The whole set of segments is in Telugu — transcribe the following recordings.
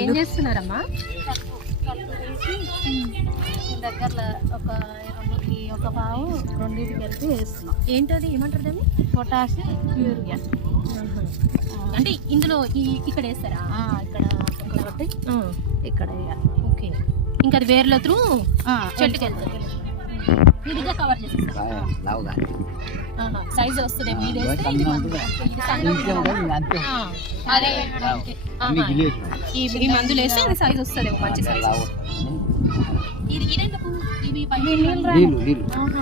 ఏం చేస్తున్నారమ్మా? దగ్గరలో ఒక పావు రెండింటికి కలిపి వేస్తున్నాం. ఏంటది, ఏమంటారు దాన్ని? Potash urea. అంటే ఇందులో ఇక్కడ వేస్తారా? ఇక్కడ ఒకటి ఇక్కడ వేయాలి. ఓకే, ఇంకా అది వేర్ల త్రూ చెట్టుకి వెళ్తుంది. ఇదిగా కవర్ చేసేస్తాం. సైజ్ వస్తుంది. ఈ మందులు వేస్తే అది సైజ్ వస్తుంది, మంచి సైజ్.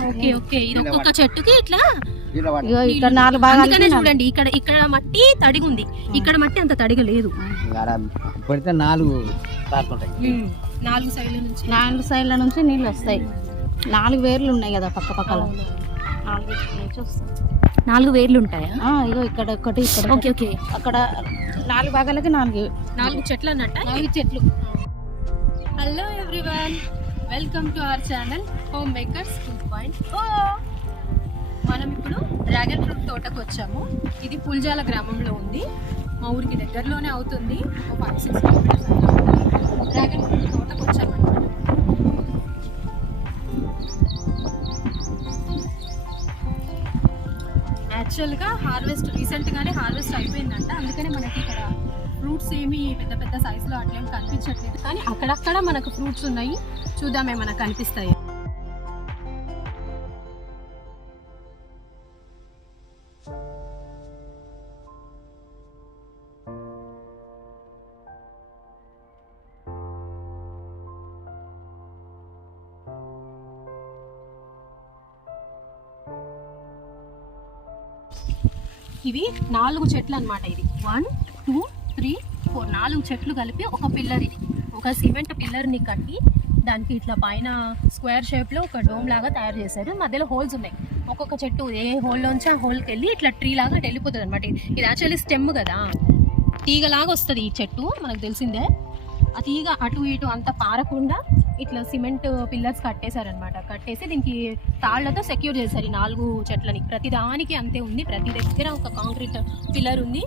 ఓకే ఓకే, ఇది ఒక్కొక్క చెట్టుకి ఇట్లా ఇక్కడ 4 భాగాలు చూడండి. ఇక్కడ మట్టి తడిగి ఉంది, ఇక్కడ మట్టి అంత తడిగా లేదు. 4 సైడ్ల నుంచి నీళ్ళు వస్తాయి. 4 వేర్లు ఉన్నాయి కదా పక్క పక్కల, 4 వేర్లు ఉంటాయా? ఇగో ఇక్కడ ఒకటి, ఇక్కడ. ఓకే ఓకే, అక్కడ 4 భాగాలకి 4 చెట్లు అన్నట్ట. 4 చెట్లు. Hello everyone, welcome to our channel home makers 2.0. మనం ఇప్పుడు డ్రాగన్ ఫ్రూట్ తోటకు వచ్చాము. ఇది పుల్జాల గ్రామంలో ఉంది, మా ఊరికి దగ్గరలోనే అవుతుంది. 5-6 కిలోమీటర్స్ డ్రాగన్ ఫ్రూట్ తోటకు వచ్చాము. యాక్చువల్గా రీసెంట్గానే హార్వెస్ట్ అయిపోయిందంట, అందుకనే మనకి ఇక్కడ ఫ్రూట్స్ ఏమి పెద్ద పెద్ద సైజులో అట్లేం కనిపించట్లేదు. కానీ అక్కడక్కడ మనకు ఫ్రూట్స్ ఉన్నాయి, చూద్దామే మనకు కనిపిస్తాయి. ఇవి 4 చెట్లు అన్నమాట. ఇది 1, 2, 3, 4 4 చెట్లు కలిపి ఒక పిల్లర్. ఇది ఒక సిమెంట్ పిల్లర్ని కట్టి దానికి ఇట్లా పైన స్క్వేర్ షేప్లో ఒక డోమ్ లాగా తయారు చేశారు. మధ్యలో హోల్స్ ఉన్నాయి. ఒక్కొక్క చెట్టు ఏ హోల్లోంచి ఆ హోల్కి వెళ్ళి ఇట్లా ట్రీ లాగా వెళ్ళిపోతుంది అనమాట. ఇది యాక్చువల్లీ స్టెమ్ కదా, తీగలాగా వస్తుంది ఈ చెట్టు, మనకు తెలిసిందే. ఆ తీగ అటు ఇటు అంతా పారకుండా ఇట్లా సిమెంట్ పిల్లర్స్ కట్టేశారనమాట. కట్టేసి దీనికి తాళ్లతో సెక్యూర్ చేశారు ఈ 4 చెట్లని. ప్రతిదానికి అంతే ఉంది, ప్రతి దగ్గర ఒక కాంక్రీట్ పిల్లర్ ఉంది,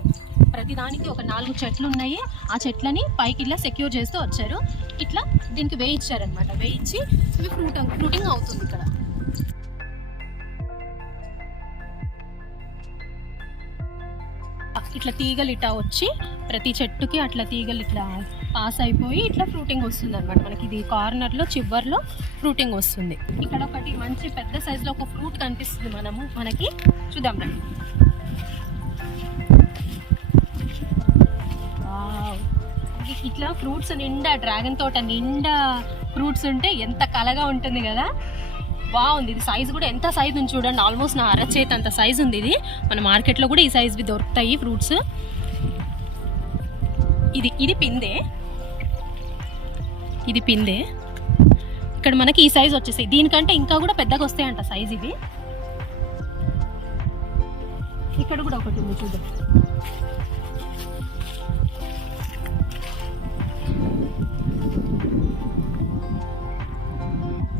ప్రతిదానికి ఒక 4 చెట్లు ఉన్నాయి. ఆ చెట్లని పైకి ఇలా సెక్యూర్ చేస్తూ వచ్చారు. ఇట్లా దీనికి వేయించారనమాట. వేయించి ఇవి ఫ్రూటింగ్ అవుతుంది. ఇక్కడ ఇట్లా తీగలు ఇట్లా వచ్చి ప్రతి చెట్టుకి అట్లా తీగలు ఇట్లా పాస్ అయిపోయి ఇట్లా ఫ్రూటింగ్ వస్తుంది అనమాట. మనకి ఇది కార్నర్లో చివర్లో ఫ్రూటింగ్ వస్తుంది. ఇక్కడ ఒకటి మంచి పెద్ద సైజులో ఒక ఫ్రూట్ కనిపిస్తుంది మనకి చూద్దాం రండి. ఇట్లా ఫ్రూట్స్ నిండా, డ్రాగన్ తోట నిండా ఫ్రూట్స్ ఉంటే ఎంత కలగా ఉంటుంది కదా. బాగుంది. ఇది సైజు కూడా ఎంత సైజు ఉంది చూడండి, ఆల్మోస్ట్ నా అరచేతి అంత సైజు ఉంది. ఇది మన మార్కెట్లో కూడా ఈ సైజువి దొరుకుతాయి ఫ్రూట్స్. ఇది పిందే, ఇది పిందే. ఇక్కడ మనకి ఈ సైజు వచ్చేసాయి. దీనికంటే ఇంకా కూడా పెద్దగా వస్తాయంట సైజు ఇవి. ఇక్కడ కూడా ఒకటి ఉంది చూద్దాం.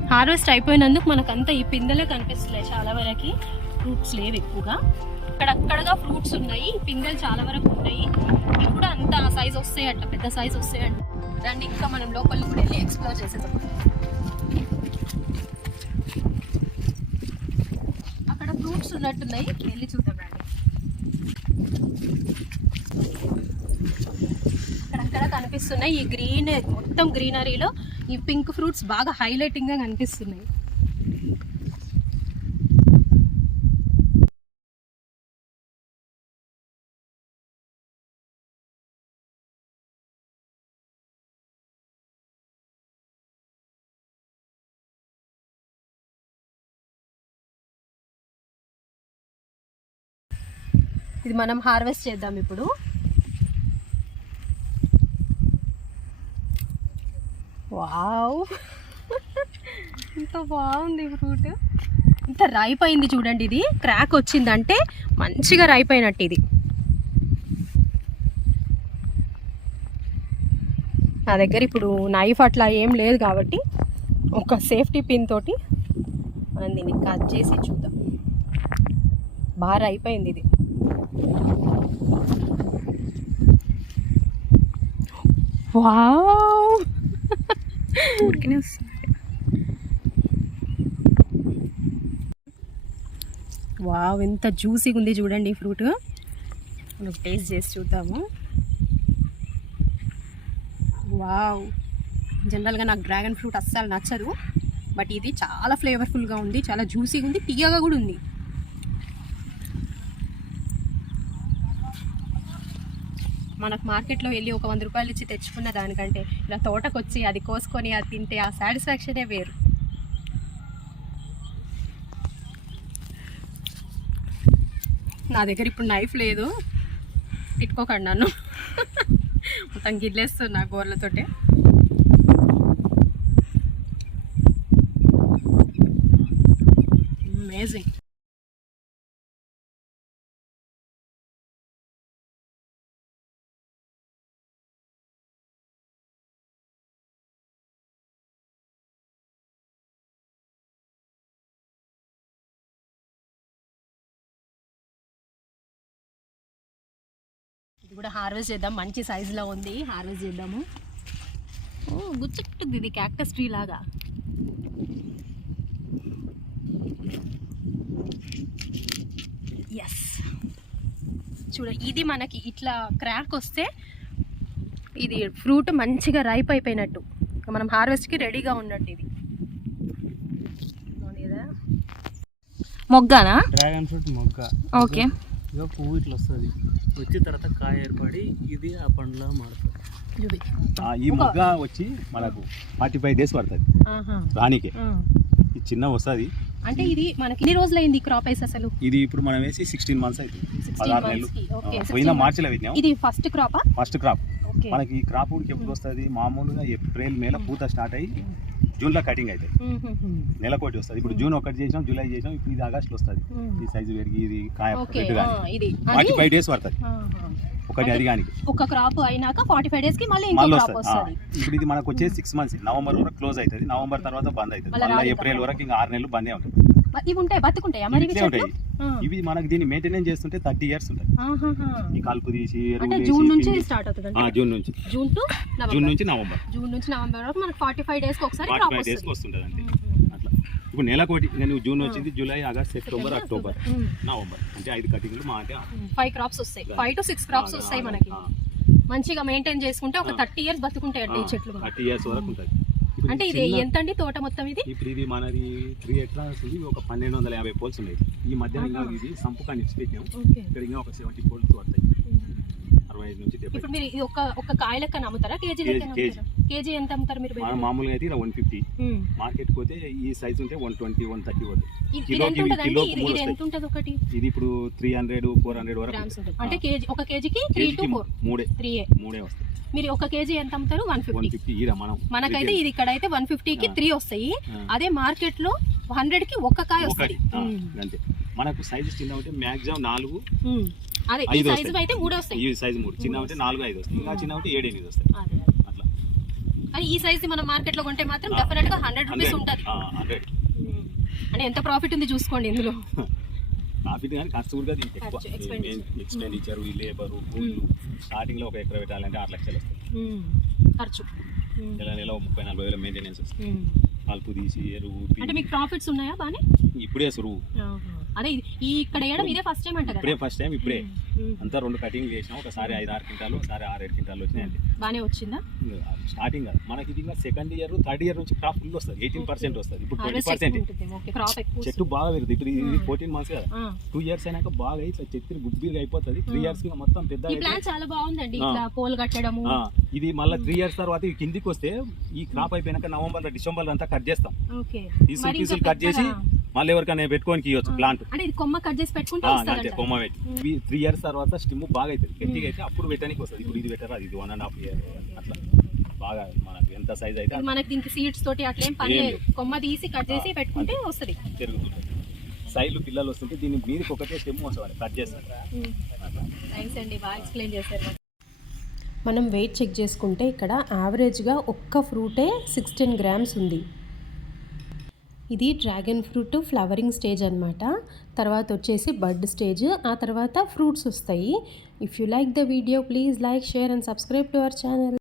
హార్వెస్ట్ అయిపోయినందుకు మనకంతా ఈ పిందెలే కనిపిస్తున్నాయి. చాలా వరకు ఫ్రూట్స్ లేవు ఎక్కువగా, అక్కడక్కడగా ఫ్రూట్స్ ఉన్నాయి. పిందెలు చాలా వరకు ఉన్నాయి. ఇవి కూడా అంత సైజ్ వస్తాయంట, పెద్ద సైజ్ వస్తాయంట. రండి ఇంకా మనం లోపలికి కూడా వెళ్ళి ఎక్స్ప్లోర్ చేసేద్దాం. అక్కడ ఫ్రూట్స్ ఉన్నట్టున్నాయి, వెళ్ళి చూద్దాం రండి. అక్కడక్కడ కనిపిస్తున్నాయి. ఈ గ్రీన్ మొత్తం గ్రీనరీలో ఈ పింక్ ఫ్రూట్స్ బాగా హైలైటింగ్ గా కనిపిస్తున్నాయి. ఇది మనం హార్వెస్ట్ చేద్దాం ఇప్పుడు. వావ్, ఇంత బాగుంది ఫ్రూట్. ఇంత రైప్ అయింది చూడండి. ఇది క్రాక్ వచ్చిందంటే మంచిగా రైప్ అయినట్టు. ఇది నా దగ్గర ఇప్పుడు నైఫ్ అట్లా ఏం లేదు కాబట్టి ఒక సేఫ్టీ పిన్ తోటి మనం దీన్ని కట్ చేసి చూద్దాం. బాగా అయిపోయింది ఇది. వావ్ ఉడికినే వస్తుంది. వావ్ ఎంత జ్యూసీగా ఉంది చూడండి ఈ ఫ్రూట్. మనం టేస్ట్ చేసి చూద్దాము. వావ్, జనరల్గా నాకు డ్రాగన్ ఫ్రూట్ అస్సలు నచ్చదు, బట్ ఇది చాలా ఫ్లేవర్ఫుల్గా ఉంది, చాలా జ్యూసీగా ఉంది, తీయగా కూడా ఉంది. మనకు మార్కెట్లో వెళ్ళి ఒక 100 రూపాయలు ఇచ్చి తెచ్చుకున్న దానికంటే ఇలా తోటకు వచ్చి అది కోసుకొని అది తింటే ఆ సాటిస్ఫాక్షనే వేరు. నా దగ్గర ఇప్పుడు నైఫ్ లేదు, తిట్టుకోకండి నన్ను. మొత్తం గిల్లేస్తున్నా గోర్లతోటే. అమేజింగ్. ఇది కూడా హార్వెస్ట్ చేద్దాం, మంచి సైజులో ఉంది, హార్వెస్ట్ చేద్దాము. ఓ గుచ్చుట్టుంది ఇది క్యాక్టస్ ట్రీ లాగా. ఎస్, చూడ ఇది మనకి ఇట్లా క్రాక్ వస్తే ఇది ఫ్రూట్ మంచిగా రైప్ అయిపోయినట్టు, మనం హార్వెస్ట్కి రెడీగా ఉన్నట్టు. ఇది మొగ్గనా? డ్రాగన్ ఫ్రూట్ మొగ్గ. ఓకే. ఇక పువ్వు ఇట్లా వస్తుంది, వచ్చిన తర్వాత కాయ ఏర్పడి ఇది ఆ పండులా మారుతుంది. ఈ మొగ్గ వచ్చి మనకు 45 డేస్ పడుతుంది రానికి. ఇది చిన్న వస్తుంది. అంటే ఇది మనకి ఎన్ని రోజులైంది క్రాప్ వేసి అసలు? ఇది ఇప్పుడు మనం వేసి 16 మంత్స్ అవుతుంది, 16 నెలలు. పోయిన మార్చిలో పెట్టినాం. ఇది ఫస్ట్ క్రాపా? First crop. మనకి ఈ క్రాప్ ఉడికి ఎప్పుడు వస్తుంది? మామూలుగా ఏప్రిల్ మేల పూత స్టార్ట్ అయ్యి జూన్లో కటింగ్ అవుతుంది, నెలకోటి వస్తుంది. ఇప్పుడు జూన్ 1 చేసినాం, జూలై చేసినాం, ఇప్పుడు ఇది ఆగస్ట్లో వస్తుంది. ఈ సైజు పెరిగి ఇది కాయ 45 డేస్ పడుతుంది ఒకటి అదిగానికి. ఒక క్రాప్ అయినాక 45 డేస్ కి మళ్ళీ ఇంకో క్రాప్ వస్తుంది. ఇప్పుడు ఇది మనకు వచ్చేసి 6 మంత్స్, నవంబర్ వరకు క్లోజ్ అవుతుంది, నవంబర్ తర్వాత బంద్ అవుతుంది, మళ్ళీ ఏప్రిల్ వరకు ఇంకా 6 నెలలు బందే ఉంటుంది. ఇవి ఉంటాయి, బతుకుంటాయి మరి ఉంటాయి. ఇవి మనకి దీన్ని మెయింటెనెన్స్ చేస్తుంటే 30 ఇయర్స్ ఉంటాయి. ఈ కలుపు తీసి జూన్ నుంచి స్టార్ట్ అవుతుంది. జూన్ నుంచి నవంబర్, జూన్ నుంచి నవంబర్ వరకు మనకి 45 డేస్ కి ఒకసారి క్రాప్ వస్తుంది అంతే. అట్లా ఇప్పుడు నెలకోటి, నువ్వు జూన్ వచ్చింది, July, August, September, October, November, అంటే 5 కటింగ్లు మా అంటే 5 క్రాప్స్ వస్తాయి, 5 to 6 క్రాప్స్ వస్తాయి మనకి. మంచిగా మెయింటైన్ చేసుకుంటే ఒక 30 ఇయర్స్ బతుకుంటాయి అంటే ఈ చెట్లు. 30 ఇయర్స్ వరకు ఉంటుంది. అంటే ఇది ఎంత అండి తోట మొత్తం? ఇది ఇప్పుడు ఇది మనది 3 ఎకరాస్ ఉంది, ఒక 1250 పోల్స్ ఉన్నాయి. ఈ మధ్యాహ్నం ఇది సంపు కానీ ఇచ్చిపెట్టాము, ఇక్కడ ఇంకా ఒక 70 పోల్స్ పడతాయి, 65 నుంచి 70. ఇప్పుడు మీరు ఇది ఒక కాయ లెక్క అమ్ముతారా, కేజీ లెక్క అమ్ముతారా? కేజీ ఎంత అమ్ముతారు మీరు? మామూలుగా అయితే 150, మార్కెట్ పోతే ఈ సైజ్ ఉంటే 120, 130 పోతుంది. ఇది ఎంత ఉంటుంది ఒకటి? ఇది ఇప్పుడు 300, 400 వరకు. అంటే కేజీ, ఒక కేజీకి 3 to 4 మూడే వస్తాయి. మీరు ఒక కేజీ ఎంత అమ్ముతారు? 150. మనకైతే ఇది ఇక్కడ అయితే 150కి 3 వస్తాయి. అదే మార్కెట్ లో 100కి ఒక కాయ వస్తాయి. అంతే. మనకు సైజు చిన్న ఉంటే మాక్సిమం 4, అదే ఈ సైజు అయితే 3 వస్తాయి. ఈ సైజు 3, చిన్న ఉంటే 4, 5 వస్తాయి. ఇంకా చిన్న ఉంటే 7, 8 వస్తాయి. అట్లా. కానీ ఈ సైజు మనం మార్కెట్ లో కొంటే మాత్రం డెఫినెట్ గా 100 రూపీస్ ఉంటుంది. అంటే ఎంత ప్రాఫిట్ ఉంది చూసుకోండి ఇందులో. ప్రాఫిట్ కానీ ఖర్చు కూడా దీనికి ఎక్కువ. ఎక్స్పెండిచర్, లేబరు, స్టార్టింగ్ లో 1 ఎకరా పెట్టాలంటే 6 లక్షలు వస్తాయి ఖర్చు. నెల 30-40 వేల మెయింటెనెన్స్ వస్తుంది. కలుపు తీసి ఎరువు. అంటే మీకు ప్రాఫిట్స్ ఉన్నాయా బానే? ఇప్పుడే సురువు. అదే ఈ ఇక్కడ వేయడం ఇదే ఫస్ట్ టైం అంటారు? ఇప్పుడే ఫస్ట్ టైం. ఇప్పుడే అంతా 2 కటింగ్ చేసినాం, ఒకసారి 5-6 క్వింటాలు, ఒకసారి 6-7 క్వింటాలు వచ్చినాయి. అంటే బానే వచ్చిందా? స్టార్టింగ్ కాదు మనకి, ఇది ఇంకా సెకండ్ ఇయర్, థర్డ్ ఇయర్ నుంచి క్రాప్ ఫుల్ వస్తుంది. 18% వస్తుంది, ఇప్పుడు 20%. చెట్టు బాగా పెరుగుతుంది. ఇప్పుడు ఇది 14 మంత్స్ కదా, 2 ఇయర్స్ అయినాక బాగా ఇట్లా చెట్టు గుబ్బిగా అయిపోతుంది. 3 ఇయర్స్ మొత్తం పెద్ద. ఈ ప్లాన్ చాలా బాగుందండి, ఇట్లా పోల్ కట్టడము. ఇది మళ్ళీ 3 ఇయర్స్ తర్వాత కిందికి వస్తే ఈ క్రాప్ అయిపోయినాక నవంబర్, డిసెంబర్ అంతా కట్ చేస్తాం. పీసులు కట్ చేసి మళ్ళీ ఎవరికైనా పెట్టుకోనికి ఇవ్వచ్చు ప్లాంట్. కొమ్మ కట్ చేసి పెట్టుకుంటే కొమ్మ పెట్టి 3 ఇయర్స్ తర్వాత స్టిమ్ బాగా అవుతుంది, గట్టిగా అయితే అప్పుడు పెట్టడానికి వస్తుంది. ఇప్పుడు ఇది పెట్టారా, ఇది 1.5 ఇయర్ అట్లా బాగా మనకి ఎంత సైజ్ అయితే మనకి దీనికి సీడ్స్ తోటి అట్లా ఏం పని లేదు, కొమ్మ తీసి కట్ చేసి పెట్టుకుంటే వస్తుంది. పెరుగుతుంటుంది. సైడ్లు పిల్లలు వస్తుంటే దీని మీదకి ఒకటే స్టెమ్ వస్తుంది, కట్ చేస్తారు. థ్యాంక్స్ అండి, బాగా ఎక్స్ప్లెయిన్ చేశారు. మనం వెయిట్ చెక్ చేసుకుంటే ఇక్కడ యావరేజ్గా ఒక్క ఫ్రూటే 16 grams ఉంది. ఇది డ్రాగన్ ఫ్రూట్ ఫ్లవరింగ్ స్టేజ్ అనమాట. తర్వాత వచ్చేసి బడ్ స్టేజ్, ఆ తర్వాత ఫ్రూట్స్ వస్తాయి. If you like the video please like, share and subscribe to our channel.